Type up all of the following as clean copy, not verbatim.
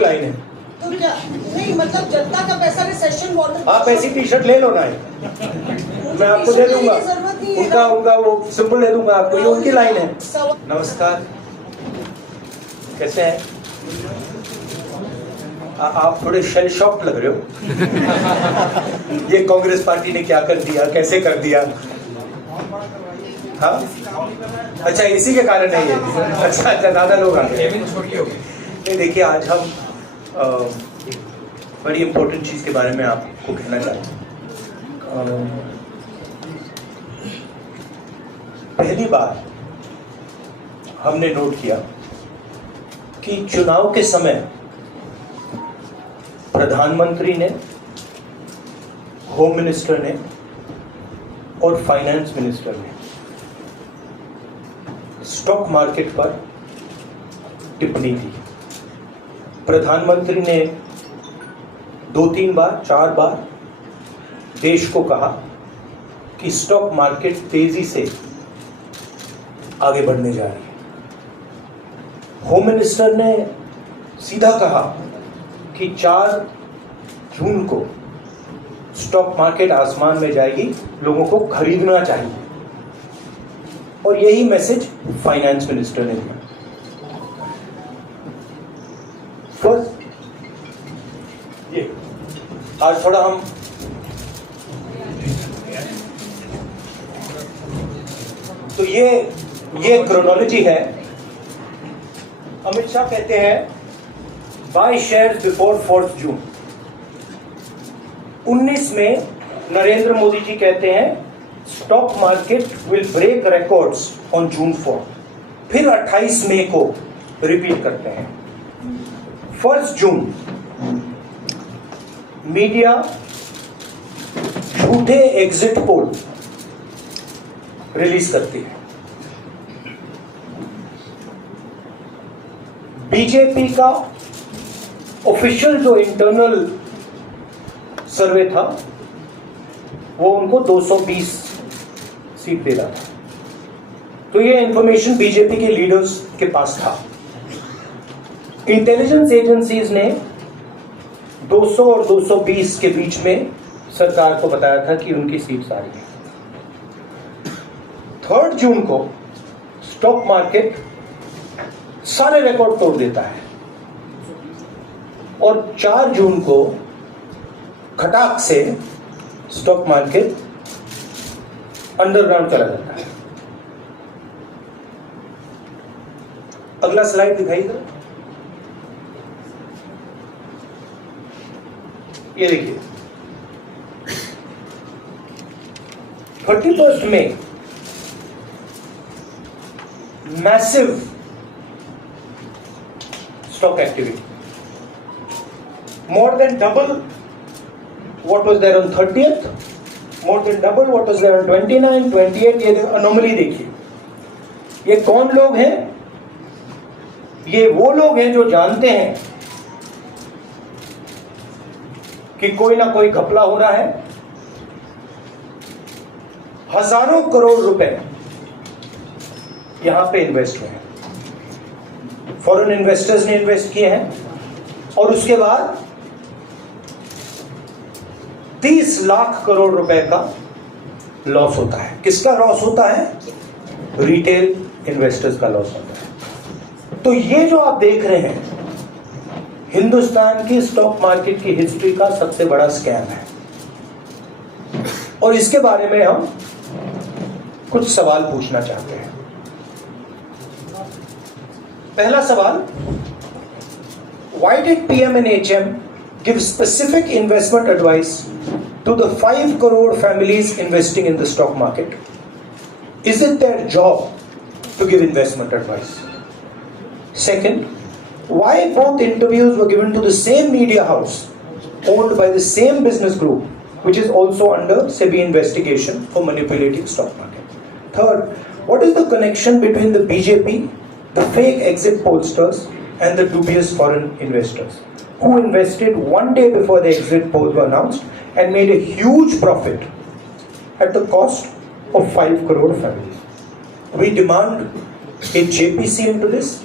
Line है। तो क्या नहीं, मतलब जनता का पैसा रिसेशन वाटर, आप ऐसी टी शर्ट ले लो ना, मैं आपको दे दूंगा, उनका वो सिंपल दे दूंगा आपको, ये उनकी लाइन है। नमस्कार, कैसे हैं आप? थोड़े शेल शॉक्ड लग रहे हो। ये कांग्रेस पार्टी ने क्या कर दिया, कैसे कर दिया? हाँ, अच्छा इसी के कारण है ये। अच्छा ज्यादा लोग आ गए। नहीं देखिए, आज हम बड़ी इम्पोर्टेंट चीज के बारे में आपको कहना चाहते हैं। पहली बार हमने नोट किया कि चुनाव के समय प्रधानमंत्री ने, होम मिनिस्टर ने और फाइनेंस मिनिस्टर ने स्टॉक मार्केट पर टिप्पणी दी। प्रधानमंत्री ने 2-3 बार 4 बार देश को कहा कि स्टॉक मार्केट तेजी से आगे बढ़ने जा रही है। होम मिनिस्टर ने सीधा कहा कि 4 जून को स्टॉक मार्केट आसमान में जाएगी, लोगों को खरीदना चाहिए। और यही मैसेज फाइनेंस मिनिस्टर ने दिया। फर्स्ट, ये आज थोड़ा हम तो ये क्रोनोलॉजी है। अमित शाह कहते हैं बाय शेयर्स बिफोर 4 जून। 19 में नरेंद्र मोदी जी कहते हैं stock market will break records on June 4। फिर 28 मई को रिपीट करते हैं। 1 जून मीडिया झूठे एग्जिट पोल रिलीज करती है। बीजेपी का ऑफिशियल जो इंटरनल सर्वे था वो उनको 220 सीट दे रहा था। तो ये इंफॉर्मेशन बीजेपी के लीडर्स के पास था। इंटेलिजेंस एजेंसीज ने 200 और 220 के बीच में सरकार को बताया था कि उनकी सीट्स आ रही है। 3 जून को स्टॉक मार्केट सारे रिकॉर्ड तोड़ देता है और 4 जून को खटाक से स्टॉक मार्केट अंडरग्राउंड चला जाता है। अगला स्लाइड दिखाई दो। ये देखिए 31 मई massive stock activity, more than double what was there on 30th, more than double what was there on 29, 28। ये अनोमली देखिए। ये कौन लोग हैं? ये वो लोग हैं जो जानते हैं कि कोई ना कोई घपला हो रहा है। हजारों करोड़ रुपए यहां पे इन्वेस्ट हुए हैं, फॉरेन इन्वेस्टर्स ने इन्वेस्ट किए हैं। और उसके बाद 30 लाख करोड़ रुपए का लॉस होता है। किसका लॉस होता है? रिटेल इन्वेस्टर्स का लॉस होता है। तो ये जो आप देख रहे हैं हिंदुस्तान की स्टॉक मार्केट की हिस्ट्री का सबसे बड़ा स्कैम है। और इसके बारे में हम कुछ सवाल पूछना चाहते हैं। पहला सवाल, why did PM&HM give specific investment advice to the 5 crore families investing in the stock market? Is it their job to give investment advice? Second, why both interviews were given to the same media house owned by the same business group which is also under SEBI investigation for manipulating stock market? Third, what is the connection between the BJP, the fake exit pollsters and the dubious foreign investors who invested one day before the exit polls were announced and made a huge profit at the cost of 5 crore families? We demand a JPC into this.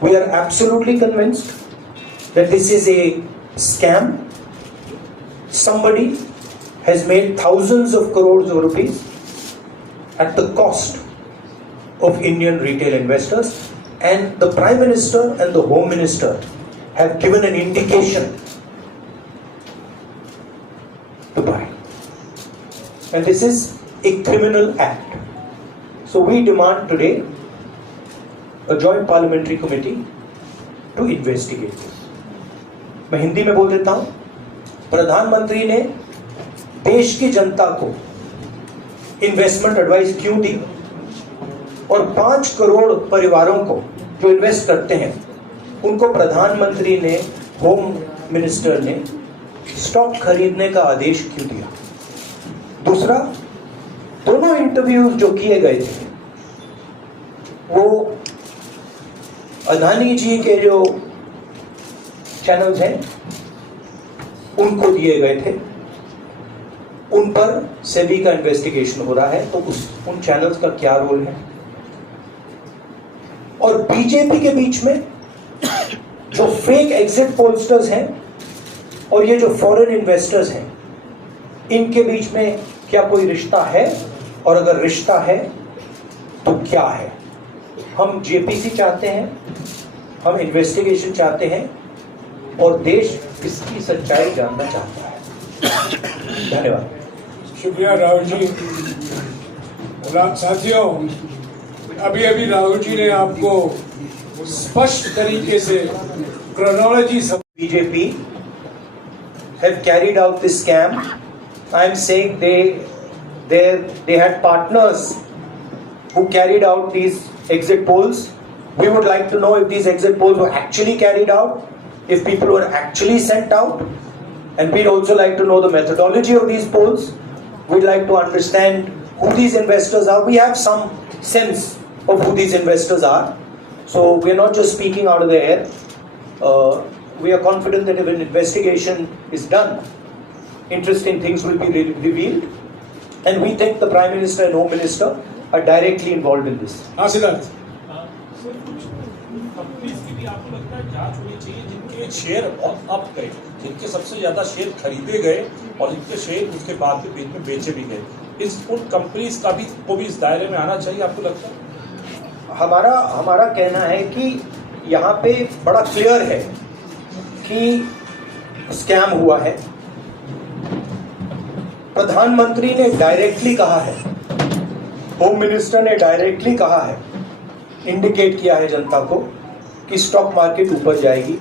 We are absolutely convinced that this is a scam. Somebody has made thousands of crores of rupees at the cost of Indian retail investors, and the Prime Minister and the Home Minister have given an indication to buy. And this is a criminal act. So we demand today a joint parliamentary committee to investigate this. मैं हिंदी में बोल देता हूं, प्रधानमंत्री ने देश की जनता को इन्वेस्टमेंट एडवाइस क्यों दी, और 5 करोड़ परिवारों को जो इन्वेस्ट करते हैं उनको प्रधानमंत्री ने, होम मिनिस्टर ने स्टॉक खरीदने का आदेश क्यों दिया। दूसरा, दोनों इंटरव्यूज जो किए गए थे वो अदानी जी के जो चैनल्स हैं उनको दिए गए थे, उन पर सेबी का इन्वेस्टिगेशन हो रहा है, तो उन चैनल्स का क्या रोल है। और बीजेपी के बीच में जो फेक एग्जिट पोलस्टर्स हैं और ये जो फॉरेन इन्वेस्टर्स हैं, इनके बीच में क्या कोई रिश्ता है, और अगर रिश्ता है तो क्या है। हम जेपीसी चाहते हैं, हम इन्वेस्टिगेशन चाहते हैं, और देश इसकी सच्चाई जानना चाहता है। धन्यवाद। शुक्रिया राहुल जी। साथियों, अभी अभी राहुल जी ने आपको स्पष्ट तरीके से क्रोनोलॉजी सब BJP have carried out this scam. I am saying they had partners who carried out these exit polls. We would like to know if these exit polls were actually carried out, if people were actually sent out, and we'd also like to know the methodology of these polls. We'd like to understand who these investors are. We have some sense of who these investors are. So we're not just speaking out of the air. We are confident that if an investigation is done, interesting things will be revealed. And we think the Prime Minister and Home Minister are directly involved in this. हाँ Siddharth. Companies की भी आपको लगता है जांच होनी चाहिए जिनके शेयर बहुत अप गए, जिनके सबसे ज्यादा शेयर खरीदे गए और जिनके शेयर उसके बाद के बीच में बेचे भी गए, उन कंपनीज का भी को भी इस दायरे में आना चाहिए, आपको लगता है? हमारा कहना है कि यहाँ पे बड़ा क्लियर है कि स्कैम हुआ है। प्रधानमंत्री ने डायरेक्टली कहा है, होम मिनिस्टर ने डायरेक्टली कहा है, इंडिकेट किया है जनता को कि स्टॉक मार्केट ऊपर जाएगी।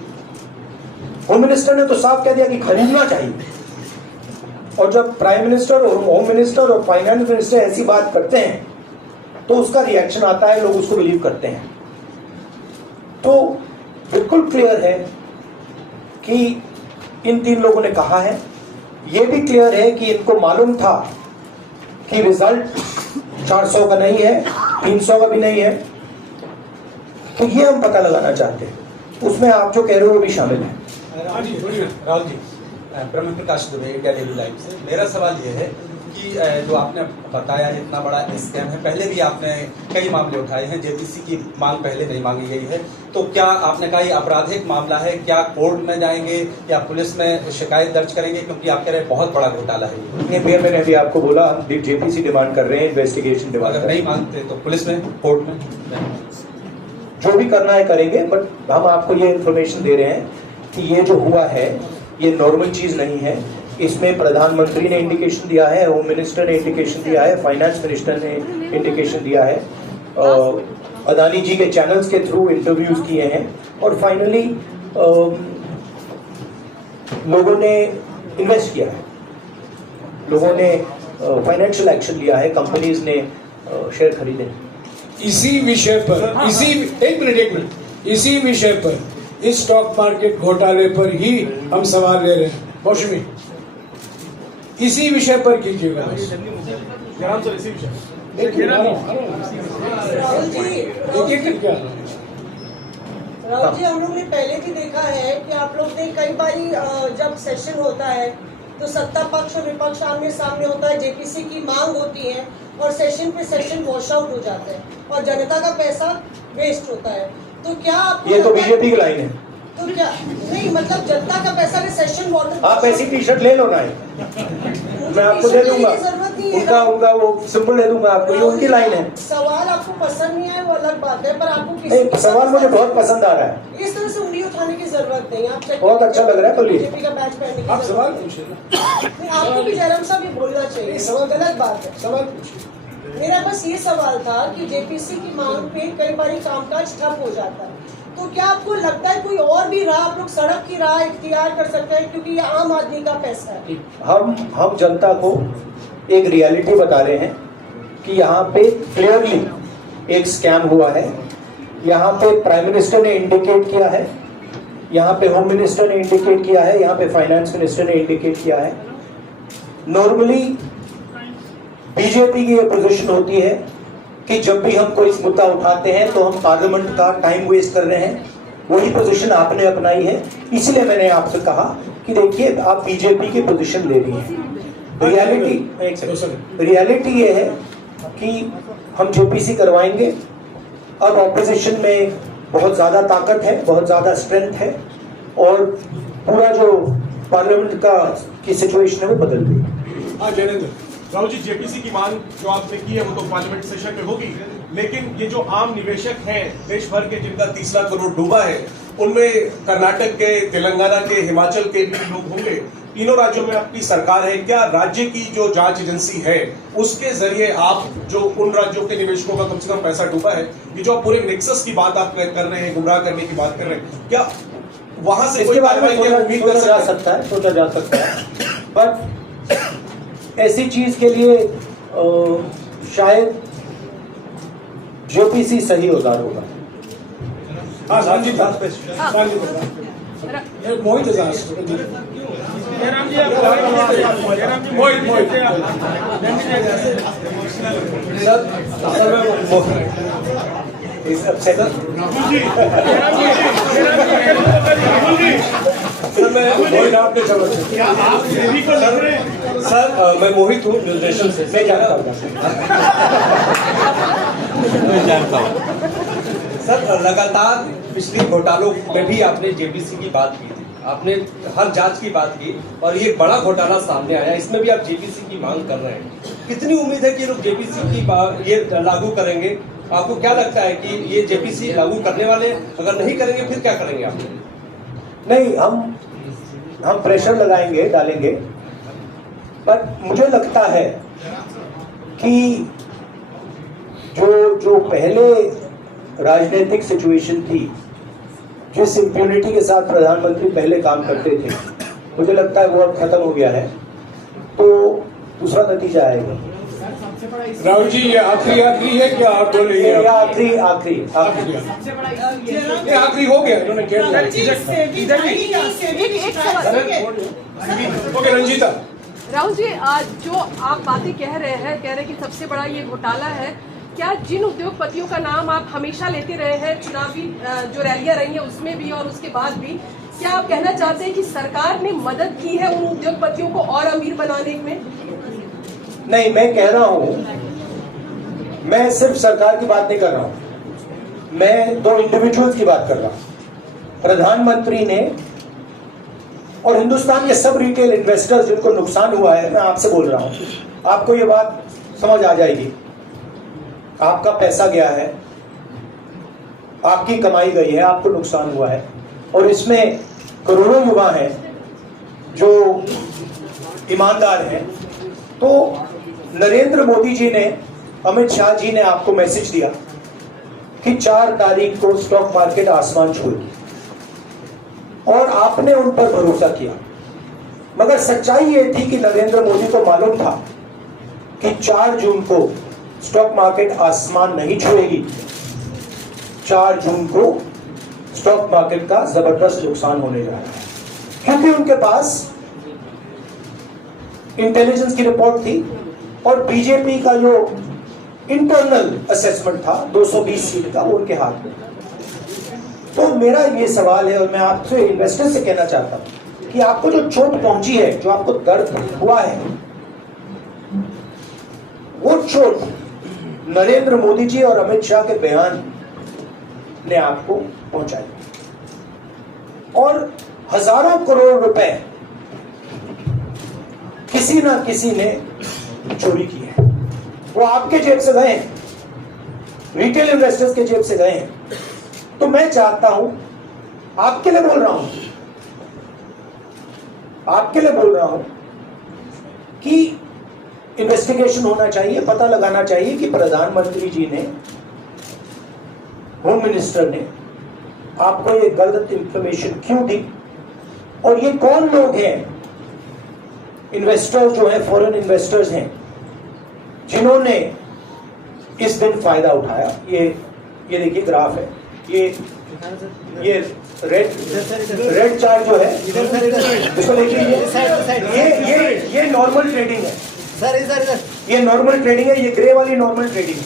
होम मिनिस्टर ने तो साफ कह दिया कि खरीदना चाहिए, और जब प्राइम मिनिस्टर और होम मिनिस्टर और फाइनेंस मिनिस्टर ऐसी बात करते हैं तो उसका रिएक्शन आता है, लोग उसको बिलीव करते हैं। तो बिल्कुल क्लियर है कि इन 3 लोगों ने कहा है। यह भी क्लियर है कि इनको मालूम था कि रिजल्ट 400 का नहीं है, 300 का भी नहीं है। तो ये हम पता लगाना चाहते हैं, उसमें आप जो कह रहे हो वो भी शामिल है। राहुल जी, ब्रह्म प्रकाश दुबे, इंडिया डेली लाइव से। मेरा सवाल ये है कि जो आपने बताया इतना बड़ा स्कैम है, पहले भी आपने कई मामले उठाए हैं, जेपीसी की मांग पहले नहीं मांगी गई है, तो क्या आपने कहा ये आपराधिक मामला है, क्या कोर्ट में जाएंगे या पुलिस में शिकायत दर्ज करेंगे, क्योंकि आप कह रहे हैं बहुत बड़ा घोटाला है ये। फिर मैंने अभी आपको बोला हम जेपीसी डिमांड कर रहे हैं, इन्वेस्टिगेशन डिमांड। अगर नहीं मांगते तो पुलिस में, कोर्ट में, जो भी करना है करेंगे, बट हम आपको ये इन्फॉर्मेशन दे रहे हैं कि ये जो हुआ है ये नॉर्मल चीज नहीं है। इसमें प्रधानमंत्री ने इंडिकेशन दिया है, होम मिनिस्टर ने इंडिकेशन दिया है, फाइनेंस मिनिस्टर ने इंडिकेशन दिया है, अदानी जी के चैनल्स के थ्रू इंटरव्यूज किए हैं, और फाइनली लोगों ने इन्वेस्ट किया है, लोगों ने फाइनेंशियल एक्शन लिया है, कंपनीज ने शेयर खरीदे। इसी विषय पर एक मिनट इसी विषय पर, इस स्टॉक मार्केट घोटाले पर ही हम सवाल ले रहे हैं। मौसमी, इसी विषय पर कीजिएगा। राहुल जी, हम लोग ने पहले भी देखा है कि आप लोग ने कई बार जब सेशन होता है तो सत्ता पक्ष और विपक्ष आमने सामने होता है, जेपीसी की मांग होती है और सेशन पे सेशन वॉश आउट हो जाता है और जनता का पैसा वेस्ट होता है। तो क्या आपको ये तो बीजेपी की लाइन है। तो क्या नहीं, मतलब जनता का पैसा रिसेशन वाटर आप ऐसी टी शर्ट ले लो ना, मैं आपको दे दूंगा, उनका वो सिंबल दे दूंगा आपको, ये उनकी लाइन है। सवाल आपको पसंद नहीं आए वो अलग बात है, पर आपको नहीं, सवाल मुझे बहुत पसंद आ रहा है, इस तरह से उंगली उठाने की जरूरत नहीं। आप बहुत अच्छा लग रहा है, बोलिए। बीजेपी का बैच पहनने की आप जरूरत सवाल नहीं। पूछिए ना, नहीं, आपको भी जयराम साहब ये बोलना चाहिए, नहीं, सवाल गलत बात है। सवाल पूछिए। मेरा बस ये सवाल था कि जेपीसी की मांग पे कई बार कामकाज ठप हो जाता है, तो क्या आपको लगता है कोई और भी राह आप लोग सड़क की राह इख्तियार कर सकते हैं, क्योंकि ये आम आदमी का पैसा है। हम जनता को एक रियलिटी बता रहे हैं कि यहाँ पे क्लियरली एक स्कैम हुआ है। यहाँ पे प्राइम मिनिस्टर ने इंडिकेट किया है, यहाँ पे होम मिनिस्टर ने इंडिकेट किया है, यहाँ पे फाइनेंस मिनिस्टर ने इंडिकेट किया है। नॉर्मली बीजेपी की ये पोजीशन होती है कि जब भी हम कोई मुद्दा उठाते हैं तो हम पार्लियामेंट का टाइम वेस्ट कर रहे हैं। वही पोजीशन आपने अपनाई है, इसलिए मैंने आपसे कहा कि देखिए आप बीजेपी की पोजीशन ले रही हैं। रियलिटी ये है कि हम जेपीसी करवाएंगे। अब ऑपोजिशन में बहुत ज़्यादा ताकत है, बहुत ज़्यादा स्ट्रेंथ है, और पूरा जो पार्लियामेंट का की सिचुएशन है वो बदल गई। हाँ जयेंद्र, राहुल जी, जेपीसी की मांग जो आपने की है वो तो पार्लियामेंट सेशन में होगी, लेकिन ये जो आम निवेशक हैं देश भर के जिनका 30 लाख करोड़ डूबा है, उनमें कर्नाटक के, तेलंगाना के, हिमाचल के भी लोग होंगे। तीनों राज्यों में आपकी सरकार है, क्या राज्य की जो जांच एजेंसी है उसके जरिए आप जो उन राज्यों के निवेशकों का कम से कम पैसा डूबा है, ये जो पूरे नेक्सस की बात आप कर रहे हैं, गुमराह करने की बात कर रहे हैं, क्या वहां से कोई कार्रवाई की उम्मीद कर सोचा जा सकता है, बट ऐसी चीज के लिए शायद जेपीसी सही औजार होगा। हाँ राजीव मोहित सर मैं मोहित हूँ न्यूज नेशन से। मैं जानता हूँ सर लगातार पिछले घोटालों में भी आपने जेपीसी की बात की थी, आपने हर जांच की बात की, और ये बड़ा घोटाला सामने आया, इसमें भी आप जेपीसी की मांग कर रहे हैं। कितनी उम्मीद है कि ये लोग जेपीसी की ये लागू करेंगे? आपको क्या लगता है कि ये जेपीसी लागू करने वाले, अगर नहीं करेंगे फिर क्या करेंगे आप? नहीं, हम प्रेशर लगाएंगे, डालेंगे, पर मुझे लगता है कि जो पहले राजनीतिक सिचुएशन थी, जिस इम्प्यूनिटी के साथ प्रधानमंत्री पहले काम करते थे, मुझे लगता है वो अब खत्म हो गया है, तो दूसरा नतीजा आएगा। राहुल जी ये आखिरी है क्या आप बोलेंगे? आखिरी हो गया, इन्होंने कह दिया। ओके रंजीता। राहुल जी, जो आप बातें कह रहे हैं कि सबसे बड़ा ये घोटाला है, क्या जिन उद्योगपतियों का नाम आप हमेशा लेते रहे हैं, चुनावी जो रैलियां रही हैं उसमें भी और उसके बाद भी, क्या आप कहना चाहते हैं कि सरकार ने मदद की है उन उद्योगपतियों को और अमीर बनाने में? नहीं, मैं कह रहा हूं, मैं सिर्फ सरकार की बात नहीं कर रहा हूं, मैं दो इंडिविजुअल्स की बात कर रहा हूं। प्रधानमंत्री ने और हिंदुस्तान के सब रिटेल इन्वेस्टर्स जिनको नुकसान हुआ है, मैं आपसे बोल रहा हूं, आपको ये बात समझ आ जाएगी। आपका पैसा गया है, आपकी कमाई गई है, आपको नुकसान हुआ है, और इसमें करोड़ों युवा हैं जो ईमानदार हैं। तो नरेंद्र मोदी जी ने, अमित शाह जी ने आपको मैसेज दिया कि 4 तारीख को स्टॉक मार्केट आसमान छूएगी, और आपने उन पर भरोसा किया। मगर सच्चाई ये थी कि नरेंद्र मोदी को मालूम था कि 4 जून को स्टॉक मार्केट आसमान नहीं छुएगी। 4 जून को स्टॉक मार्केट का जबरदस्त नुकसान होने जा रहा है, क्योंकि उनके पास इंटेलिजेंस की रिपोर्ट थी और बीजेपी का जो इंटरनल असेसमेंट था 220 सीट का, वो उनके हाथ में। तो मेरा ये सवाल है, और मैं आपसे इन्वेस्टर से कहना चाहता हूं कि आपको जो चोट पहुंची है, जो आपको दर्द हुआ है, वो चोट नरेंद्र मोदी जी और अमित शाह के बयान ने आपको पहुंचाई। और हजारों करोड़ रुपए किसी ना किसी ने चोरी की है। वो आपके जेब से गए हैं, रिटेल इन्वेस्टर्स के जेब से गए हैं। तो मैं चाहता हूं, आपके लिए बोल रहा हूं, आपके लिए बोल रहा हूं कि इन्वेस्टिगेशन होना चाहिए, पता लगाना चाहिए कि प्रधानमंत्री जी ने, होम मिनिस्टर ने आपको ये गलत इंफॉर्मेशन क्यों दी, और ये कौन लोग हैं, इन्वेस्टर्स जो हैं, फॉरेन इन्वेस्टर्स हैं, जिन्होंने इस दिन फायदा उठाया। ये देखिए ग्राफ है, ये रेड चार्ट जो है, इसको देखिए, ये नॉर्मल ट्रेडिंग है सर, इधर ये नॉर्मल ट्रेडिंग है, ये ग्रे वाली नॉर्मल ट्रेडिंग है,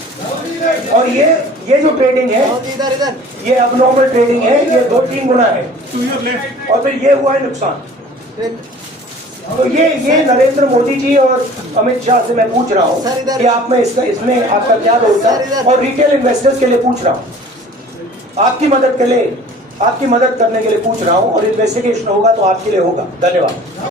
और ये जो ट्रेडिंग है इधर ये अब नॉर्मल ट्रेडिंग है, ये 2-3 गुना है, और फिर ये हुआ है नुकसान। तो ये नरेंद्र मोदी जी और अमित शाह से मैं पूछ रहा हूँ कि आप में इसमें आपका क्या रोल था, और रिटेल इन्वेस्टर्स के लिए पूछ रहा हूँ, आपकी मदद करने के लिए पूछ रहा हूँ, और इन्वेस्टिगेशन होगा तो आपके लिए होगा। धन्यवाद।